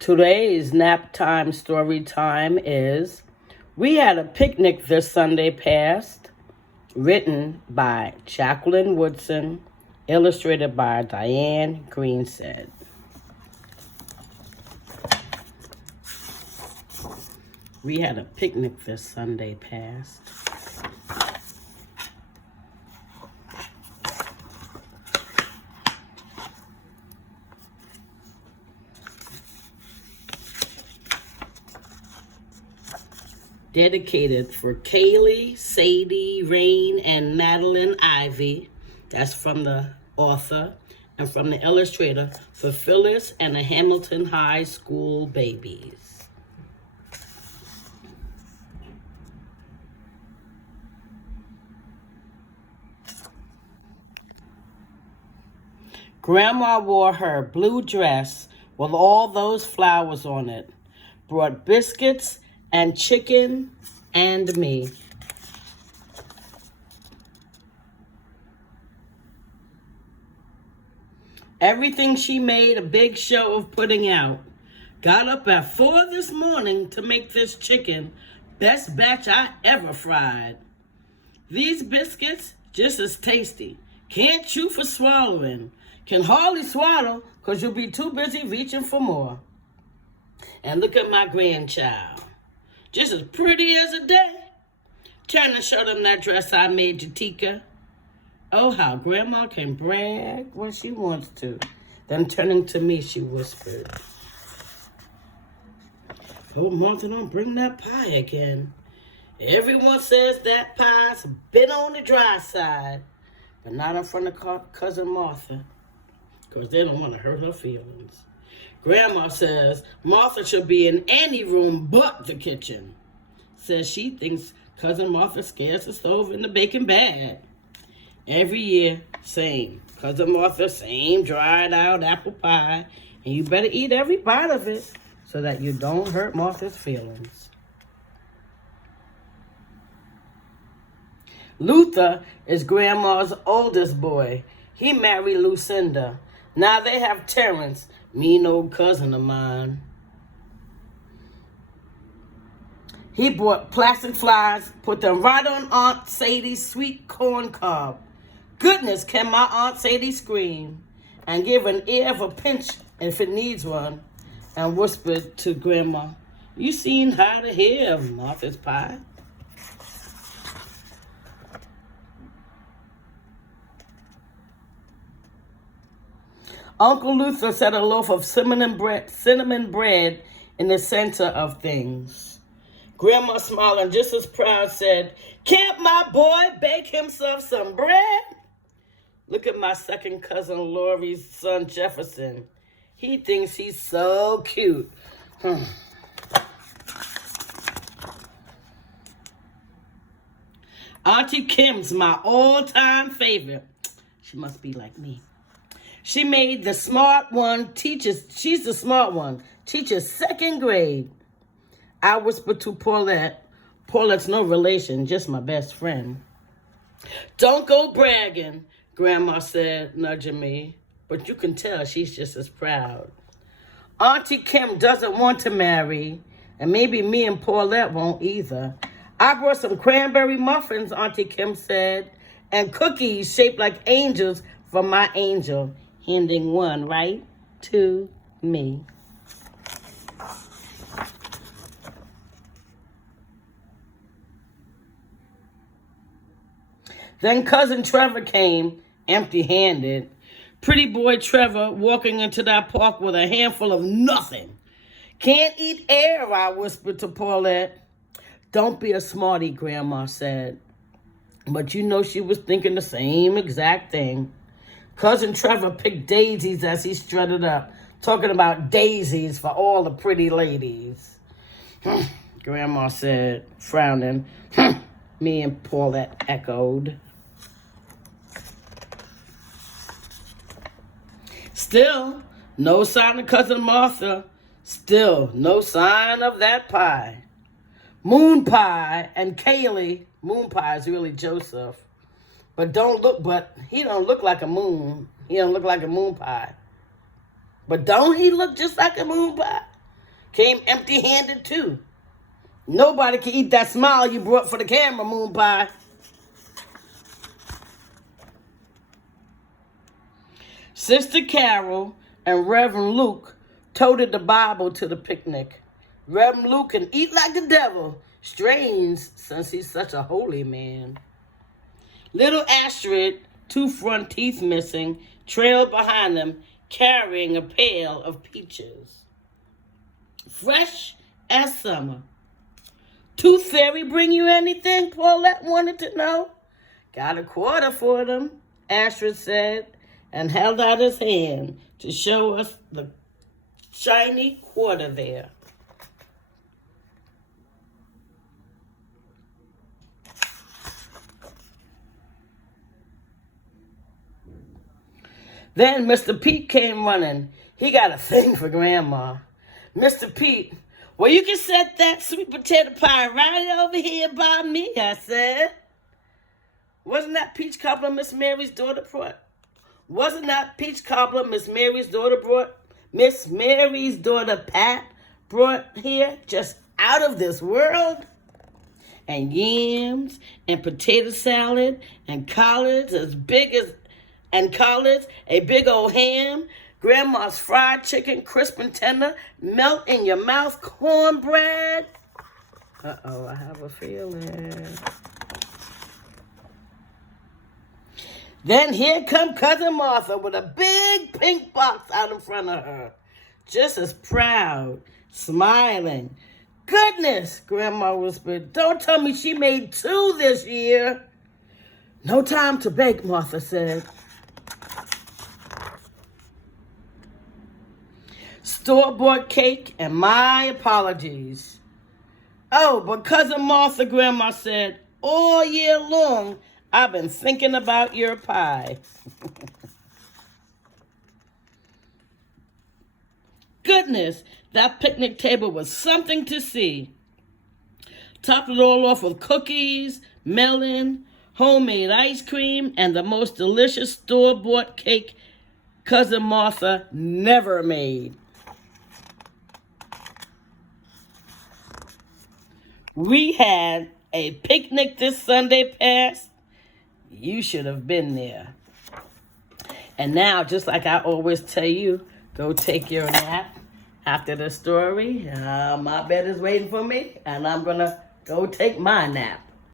Today's nap time story time is We Had a Picnic This Sunday Past, written by Jacqueline Woodson, illustrated by Diane Greenstead. We had a picnic this Sunday past. Dedicated for Kaylee, Sadie, Rain, and Madeline Ivy. That's from the author. And from the illustrator for Phyllis and the Hamilton High School babies. Grandma wore her blue dress with all those flowers on it, brought biscuits and chicken and me. Everything she made a big show of putting out. Got up at 4 this morning to make this chicken, best batch I ever fried. These biscuits, just as tasty. Can't chew for swallowing. Can hardly swallow because you'll be too busy reaching for more. And look at my grandchild. Just as pretty as a day. Trying to show them that dress I made Jatika. Oh, how Grandma can brag when she wants to. Then turning to me, she whispered, "Oh, Martha, don't bring that pie again. Everyone says that pie's a bit on the dry side, but not in front of Cousin Martha, because they don't want to hurt her feelings. Grandma says Martha should be in any room but the kitchen. Says she thinks Cousin Martha scares the stove and the bacon bad. Every year, same. Cousin Martha, same dried out apple pie, and you better eat every bite of it so that you don't hurt Martha's feelings." Luther is Grandma's oldest boy. He married Lucinda. Now they have Terrence, mean old cousin of mine. He bought plastic flies, put them right on Aunt Sadie's sweet corn cob. Goodness, can my Aunt Sadie scream, and give an ear of a pinch if it needs one, and whispered to Grandma, "You seen how to hear of Martha's pie?" Uncle Luther set a loaf of cinnamon bread in the center of things. Grandma, smiling just as proud, said, "Can't my boy bake himself some bread?" Look at my second cousin Laurie's son Jefferson. He thinks he's so cute. Auntie Kim's my all-time favorite. She must be like me. She made the smart one, she's the smart one, teaches second grade. I whispered to Paulette. Paulette's no relation, just my best friend. "Don't go bragging," Grandma said, nudging me. But you can tell she's just as proud. Auntie Kim doesn't want to marry, and maybe me and Paulette won't either. "I brought some cranberry muffins," Auntie Kim said, "and cookies shaped like angels from my angel," handing one right to me. Then Cousin Trevor came, empty-handed. Pretty boy Trevor walking into that park with a handful of nothing. "Can't eat air," I whispered to Paulette. "Don't be a smarty," Grandma said. But you know she was thinking the same exact thing. Cousin Trevor picked daisies as he strutted up, talking about daisies for all the pretty ladies. Grandma said, frowning. Me and Paulette echoed. Still, no sign of Cousin Martha. Still, no sign of that pie. Moon Pie and Kaylee. Moon Pie is really Joseph. But he don't look like a moon. He don't look like a moon pie. But don't he look just like a moon pie? Came empty-handed, too. Nobody can eat that smile you brought for the camera, Moon Pie. Sister Carol and Reverend Luke toted the Bible to the picnic. Reverend Luke can eat like the devil. Strange, since he's such a holy man. Little Astrid, 2 front teeth missing, trailed behind them, carrying a pail of peaches. Fresh as summer. Tooth Fairy bring you anything? Paulette wanted to know. Got a quarter for them, Astrid said, and held out his hand to show us the shiny quarter there. Then Mr. Pete came running. He got a thing for Grandma. Mr. Pete, well, you can set that sweet potato pie right over here by me, I said. Wasn't that peach cobbler Miss Mary's daughter brought? Wasn't that peach cobbler Miss Mary's daughter brought? Miss Mary's daughter Pat brought here just out of this world? And yams and potato salad and collards as big as, and collards, a big old ham, Grandma's fried chicken, crisp and tender, melt in your mouth cornbread. Uh-oh, I have a feeling. Then here come Cousin Martha with a big pink box out in front of her. Just as proud, smiling. Goodness, Grandma whispered, don't tell me she made 2 this year. No time to bake, Martha said. Store-bought cake and my apologies. Oh, but Cousin Martha, Grandma said, all year long, I've been thinking about your pie. Goodness, that picnic table was something to see. Topped it all off with cookies, melon, homemade ice cream, and the most delicious store-bought cake Cousin Martha never made. We had a picnic this Sunday past. You should have been there. And now, just like I always tell you, go take your nap after the story. My bed is waiting for me, and I'm going to go take my nap.